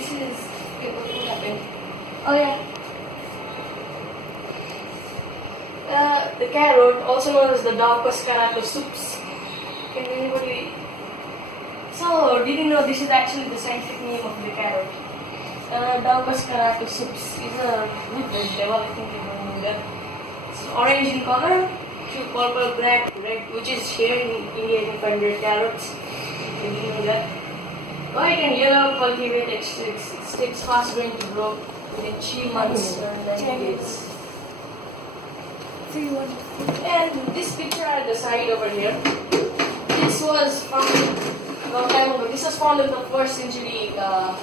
this is what happened. Oh yeah. The carrot, also known as the Daucus soups. Can anybody? So, did you know this is actually the scientific name of the carrot? Daucus soups is a root vegetable. I think you don't know that. It's orange in color, purple, black, red, which is here in India. You can find red carrots. Did you know that? White and yellow, cultivated, it takes fast growing to grow within 3 months and 90 days. And this picture at the side over here, this was found a long time ago. This was found in the 1st century AD.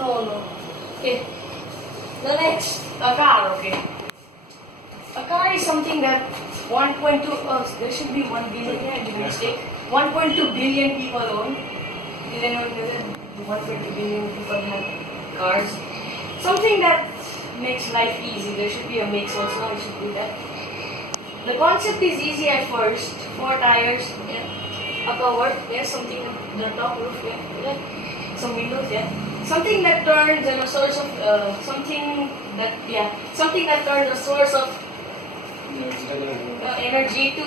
Oh no. Okay. The next, a car, okay. A car is something that 1.2, there should be 1 billion here, I did a mistake. 1.2 billion people own. Did anyone know that? 1.2 billion people have cars. Something that makes life easy. There should be a mix also, I should do that. The concept is easy at first. 4 tires, yeah. A cover, yeah, something, the top roof, yeah. Some windows, yeah. Something that turns and a source of something that turns a source of energy to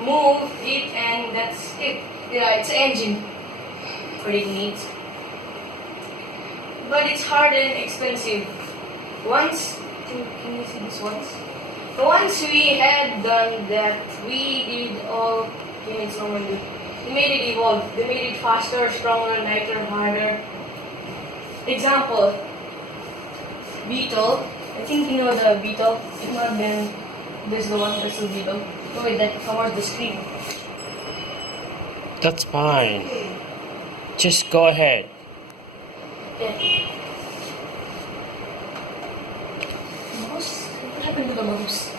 move it, and that's it. Yeah, it's an engine. What it needs. But it's hard and expensive. Once, can you see this once? Once we had done that, we did all humans normally do. They made it evolve. They made it faster, stronger, lighter, harder. Example, beetle. I think you know the beetle. If not, then there's the one that's the beetle. Oh wait, that covers the screen. That's fine. Just go ahead. Yeah. Mouse? What happened to the mouse?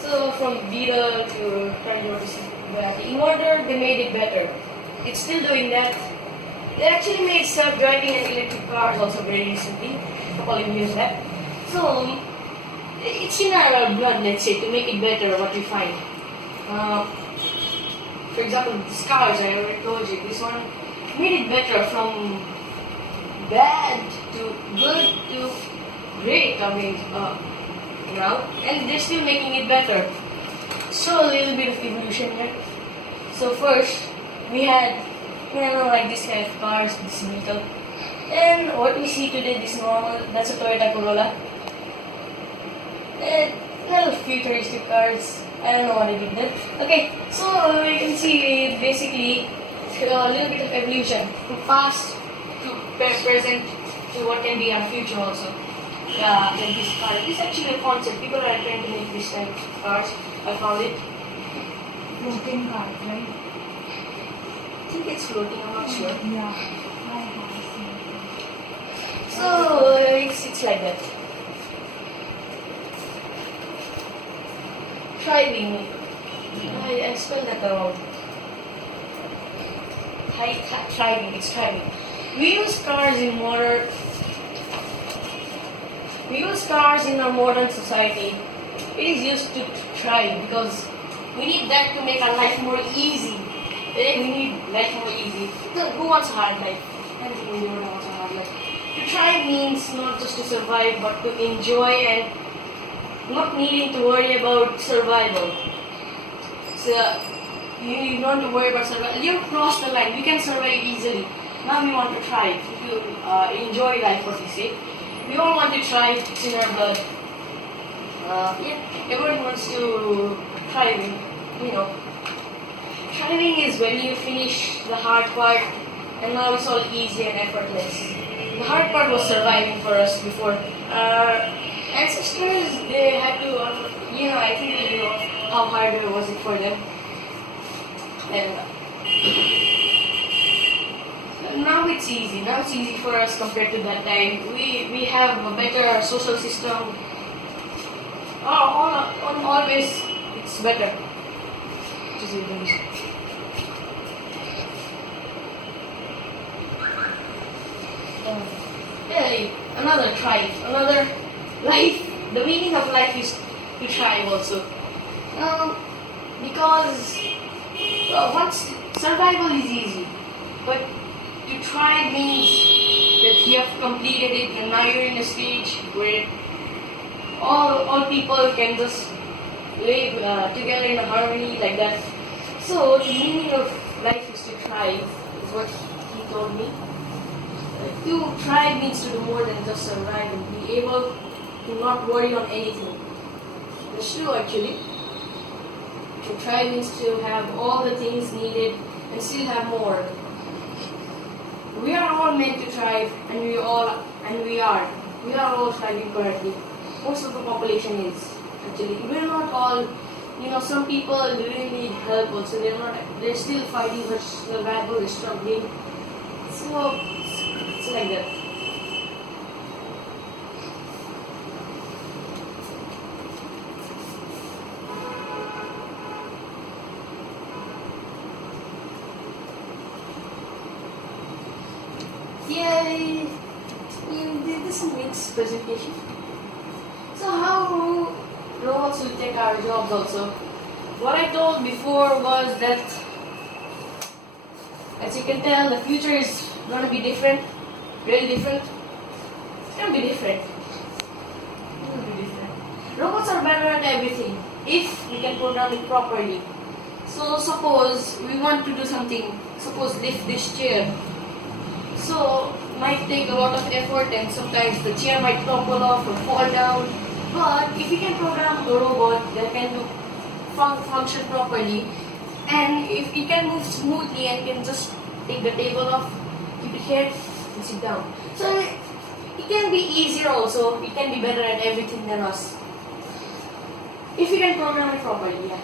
So from beetle to the inverter, they made it better. It's still doing that. They actually made self-driving and electric cars also very recently, a couple of years back. So it's in our blood, let's say, to make it better what we find. For example, these cars, I already told you, this one made it better from bad to good to great, I mean, and they're still making it better. So a little bit of evolution here. So first, we had, like this kind of cars, this beetle. And what we see today, this normal, that's a Toyota Corolla. Little futuristic cars. I don't know what I did there. Okay, so you can see basically a little bit of evolution from past to present to what can be our future also. Like this car. This is actually a concept. People are trying to make this type of cars. I found it. Floating cars, right? I think it's floating, I'm not sure. Yeah, I have seen it. So it's like that. Thriving. I spelled that wrong. Thriving. It's thriving. We use cars in our modern society. It is used to thrive because we need that to make our life more easy. We need life more easy. Who wants a hard life? I don't think anyone wants a hard life. To thrive means not just to survive, but to enjoy and not needing to worry about survival. So you don't have to worry about survival. You cross the line. We can survive easily. Now we want to thrive. To enjoy life, what we say. We all want to thrive. It's in our blood. Everyone wants to thrive. Thriving is when you finish the hard part, and now it's all easy and effortless. The hard part was surviving for us before. Ancestors, they had to, I think they know how hard was it for them. And now it's easy. Now it's easy for us compared to that time. We have a better social system. Always, it's better. Just another thrive, another life, the meaning of life is to thrive also. Because once survival is easy, but to thrive means that you have completed it and now you're in a stage where all people can just live together in a harmony like that. So the meaning of life is to thrive, is what he told me. To thrive means to do more than just survive and be able to not worry on anything. That's true actually. To thrive means to have all the things needed and still have more. We are all meant to thrive, and we are all thriving currently. Most of the population is actually. We're not all. Some people really need help also. They're still fighting for survival, they're struggling. So it's like that. Yeah, you did this mixed presentation. So how robots will take our jobs also? What I told before was that, as you can tell, the future is going to be different, really different. It's going to be different. It's going to be different. Robots are better at everything if we can program it properly. So suppose we want to do something, suppose lift this chair. So might take a lot of effort and sometimes the chair might topple off or fall down. But if you can program a robot that can do function properly, and if it can move smoothly and can just take the table off, keep it here and sit down. So it can be easier also, it can be better at everything than us. If you can program it properly, yeah.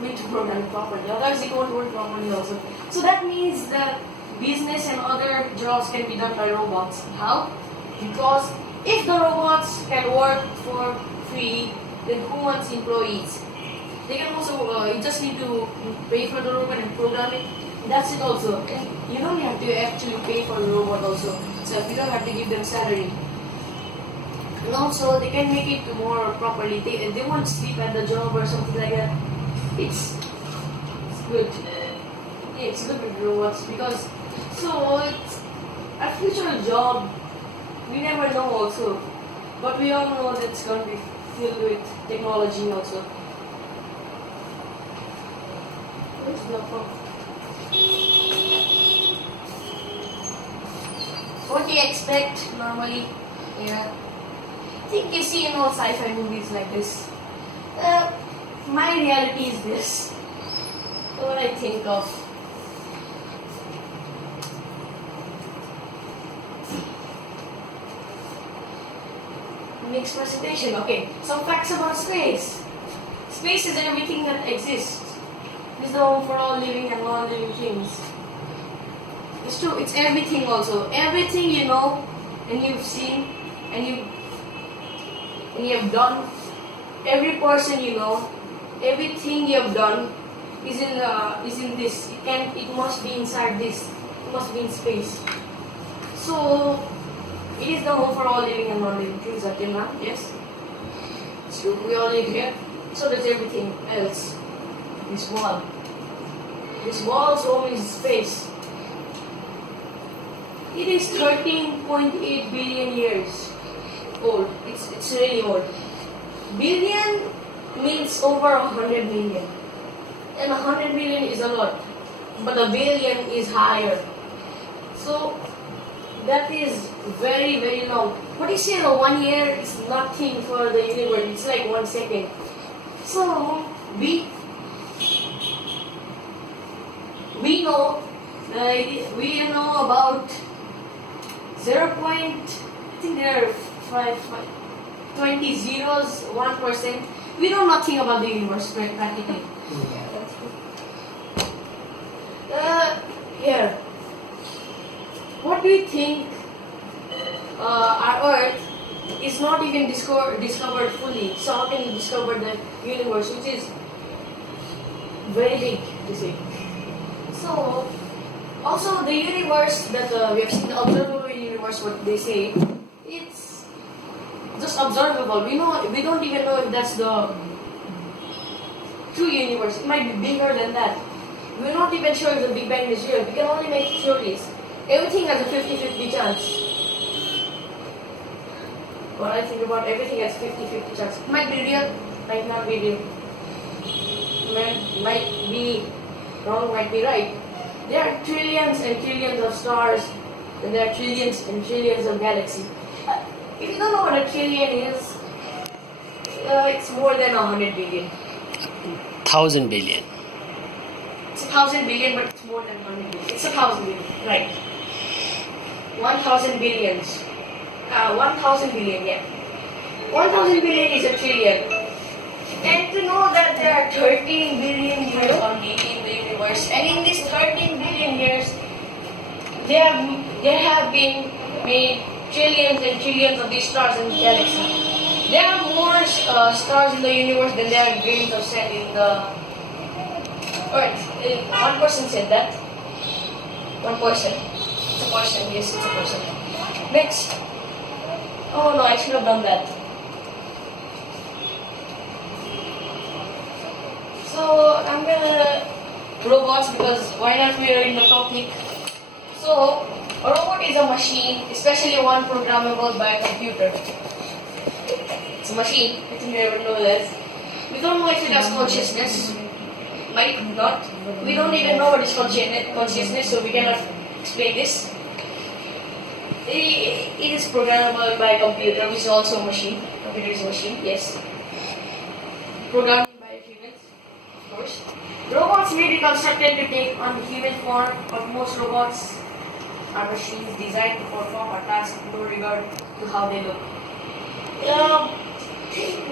We need to program it properly, otherwise it won't work properly also. So that means that business and other jobs can be done by robots. How? Because if the robots can work for free, then who wants employees? They can also, you just need to pay for the robot and program it. That's it also. And you don't have to actually pay for the robot also. So you don't have to give them salary. And also they can make it more properly. They won't sleep at the job or something like that. It's good. Yeah, it's good with robots because it's a future job. We never know also, but we all know that it's going to be filled with technology also. Where's the phone? What do you expect normally? Yeah, I think you see in all sci-fi movies like this. My reality is this. What I think of. Mixed presentation. Okay, some facts about space. Space is everything that exists. It's the home for all living and non-living things. It's true, it's everything also. Everything you know and you've seen and you have done. Every person you know, everything you have done is in this. It must be inside this. It must be in space. So it is the home for all living and non-living things until now, yes? So we all live here. So does everything else. This wall. This wall's home is space. It is 13.8 billion years old. It's really old. Billion means over 100 million. And 100 million is a lot. But a billion is higher. So that is very, very long. What you say, 1 year is nothing for the universe. It's like 1 second. So we know about 0. I think there are 20 zeros, 1%. We know nothing about the universe practically. Yeah, that's good. Here. What do you think? Our Earth is not even discovered fully. So how can you discover the universe, which is very big, to say? So also the universe that we have seen, the observable universe, what they say, it's just observable. We don't even know if that's the true universe. It might be bigger than that. We're not even sure if the Big Bang is real. We can only make theories. Everything has a 50-50 chance. When I think about everything has 50-50 chance. Might be real, might not be real. Might be wrong, might be right. There are trillions and trillions of stars, and there are trillions and trillions of galaxies. If you don't know what a trillion is, it's more than 100 billion. 1,000 billion. It's 1,000 billion, but it's more than 100 billion. It's 1,000 billion, right? 1,000 billions. 1,000 billion, yeah. 1,000 billion is a trillion. And to know that there are 13 billion years only in the universe, and in these 13 billion years, there have been made trillions and trillions of these stars in the galaxy. There are more stars in the universe than there are grains of sand in the Earth. One person said that. One person. It's a person. Yes, it's a person. Next. Oh no, I should have done that. So I'm gonna robots because why not, we are in the topic. So a robot is a machine, especially one programmable by a computer. It's a machine. I think everyone knows that. We don't know if it has consciousness. Might not. We don't even know what is consciousness, so we cannot explain this. It is programmable by a computer, which is also a machine. Computer is a machine, yes. Programmed by humans, of course. Robots may be constructed to take on human form, but most robots are machines designed to perform a task with no regard to how they look.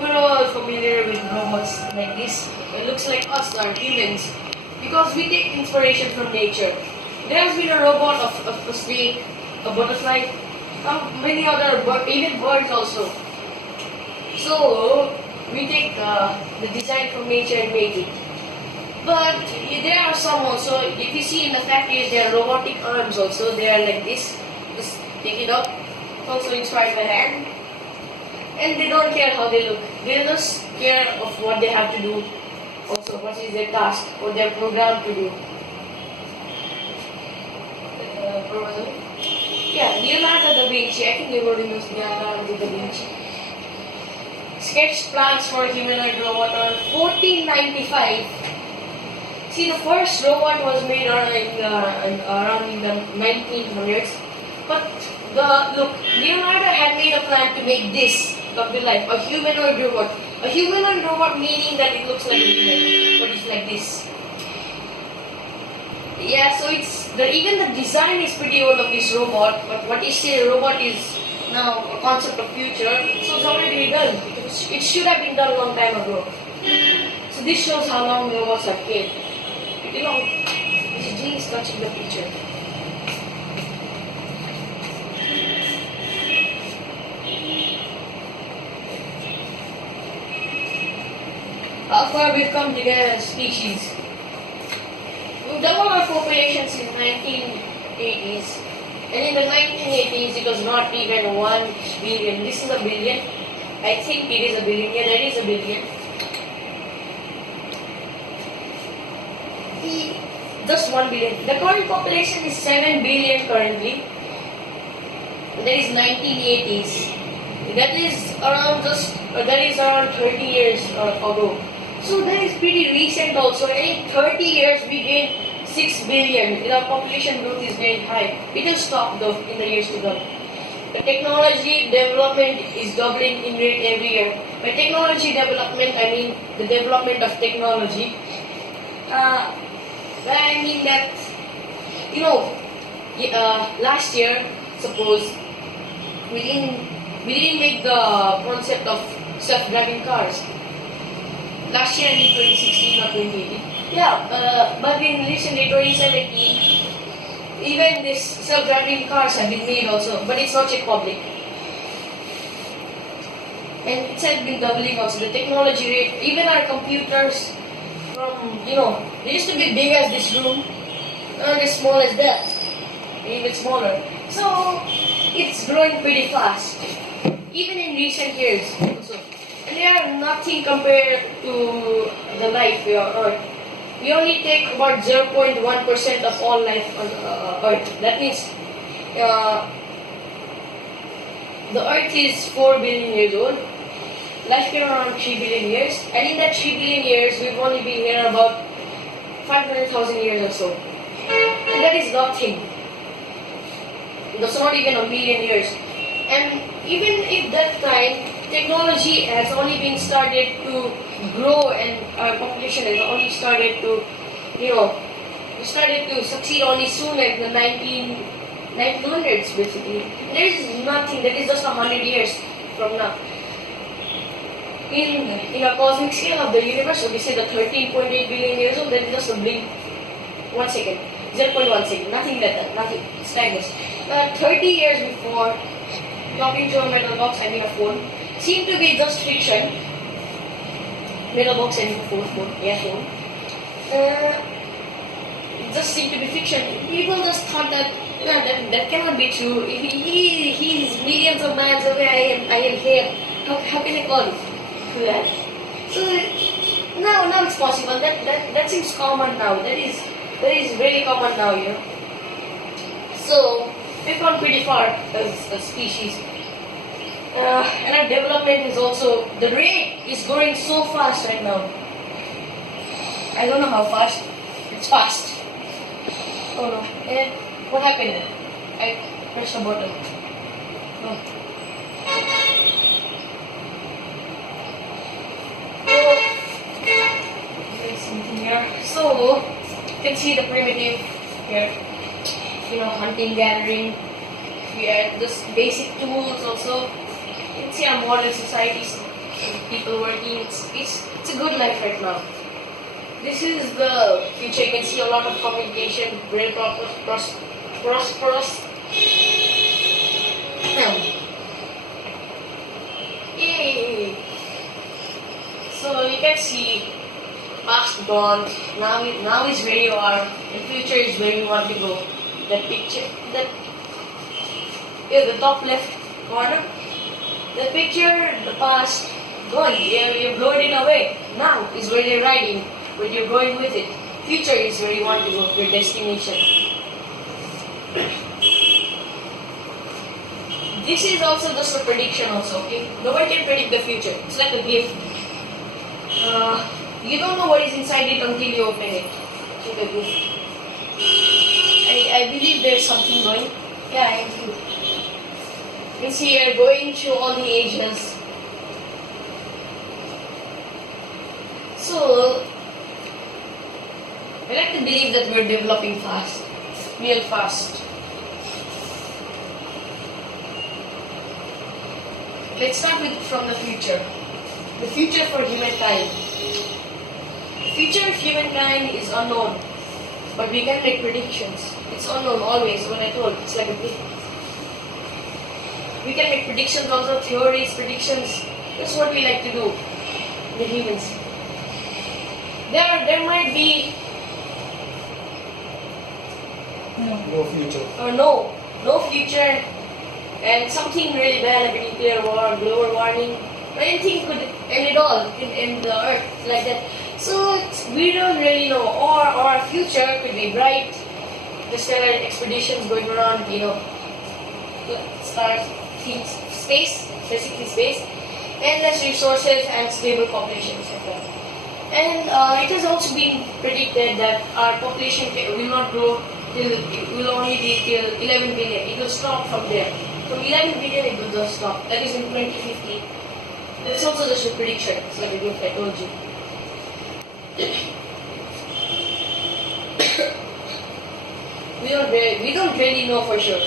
We're all familiar with robots like this. It looks like us, are humans, because we take inspiration from nature. There has been a robot of a snake, a butterfly, many other even birds also. So we take the design from nature and make it. But there are some also, if you see in the factories, there are robotic arms also. They are like this. Just take it up. Also inspired by hand. And they don't care how they look. They just care of what they have to do. Also, what is their task, what they are programmed to do. Yeah, Leonardo da Vinci. I think everybody knows Leonardo da Vinci. Sketched plans for a humanoid robot on 1495. See, the first robot was made around in the 1900s. But look, Leonardo had made a plan to make this come to life, a humanoid robot. A humanoid robot meaning that it looks like a human, but it's like this. Yeah, so even the design is pretty old of this robot, but what you say a robot is now a concept of future, so it's already done. It should have been done a long time ago. So this shows how long robots have been. Pretty long. This G is touching the picture. How far we've come together as species. We've doubled our population since 1980s. And in the 1980s, it was not even 1 billion. This is a billion. I think it is a billion. Yeah, that is a billion. Just 1 billion. The current population is 7 billion currently. That is 1980s. That is around 30 years ago. So that is pretty recent also. In 30 years, we gained 6 billion. The population growth is very high. It will stop though in the years to come. The technology development is doubling in rate every year. By technology development, I mean the development of technology. I mean that, last year, suppose, we didn't make the concept of self-driving cars. Last year, I mean 2016 or 2018. Yeah, but in recently 2017, even this self-driving cars have been made also, but it's not yet public. And it's been doubling also, the technology rate. Even our computers from, they used to be big as this room, now they're small as that, even smaller. So, it's growing pretty fast. Even in research recent years. Also. And they are nothing compared to the life we are Earth. We only take about 0.1% of all life on Earth. That means the Earth is 4 billion years old. Life came around 3 billion years. And in that 3 billion years, we've only been here about 500,000 years or so. And that is nothing. That's not even a million years. And even if that time, technology has only been started to grow and our population has only started to, we started to succeed only soon, like the 1900s basically. There is nothing, that is just 100 years from now. In a cosmic scale of the universe, we say the 13.8 billion years old, that is just a blink, 1 second, 0.1 second, nothing like that, nothing, it's timeless. 30 years before, talking to a metal box, I mean a phone, seemed to be just fiction. Metal box and phone. It just seemed to be fiction. People just thought that that cannot be true. He's millions of miles away. I am here. How can I call to that? So now it's possible. That seems common now. That is very common now. So we've gone pretty far as a species. And our development is also, the rate is growing so fast right now. I don't know how fast, it's fast. Oh no, and what happened? I pressed a button. Oh. There's something here. So, you can see the primitive here. Hunting, gathering. We had just basic tools also. You can see our modern societies, people working, it's a good life right now. This is the future. You can see a lot of communication, very prosperous. Yay! So you can see past gone, now is where you are, and future is where you want to go. That picture, the top left corner. The picture, the past, gone. You've blown it away. Now is where you're riding, where you're going with it. Future is where you want to go, your destination. This is also just a prediction also, okay? No one can predict the future. It's like a gift. You don't know what is inside it until you open it. It's like a gift. I believe there's something going. Yeah, I do. You can see here going through all the ages. So, I like to believe that we're developing fast, real fast. Let's start from the future. The future for humankind. The future of humankind is unknown, but we can make predictions. It's unknown always, when I told, it's like a gift. We can make predictions also, theories, predictions. That's what we like to do, the humans. There might be No future. No future, and something really bad like a nuclear war, global warming, anything could end it all in the earth like that. So we don't really know, or our future could be bright. There's expeditions going around, stars, things, space, basically space, endless resources and stable populations like that. And it has also been predicted that our population will not grow till, it will only be till 11 billion. It will stop from there. From 11 billion it will just stop. That is in 2050. That's also just a prediction. It's like a gift I told you. We don't really know for sure.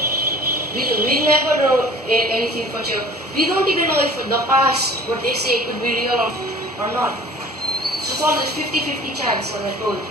We never know anything for sure. We don't even know if the past, what they say, could be real or not. So it's always 50-50 chance, what I told you.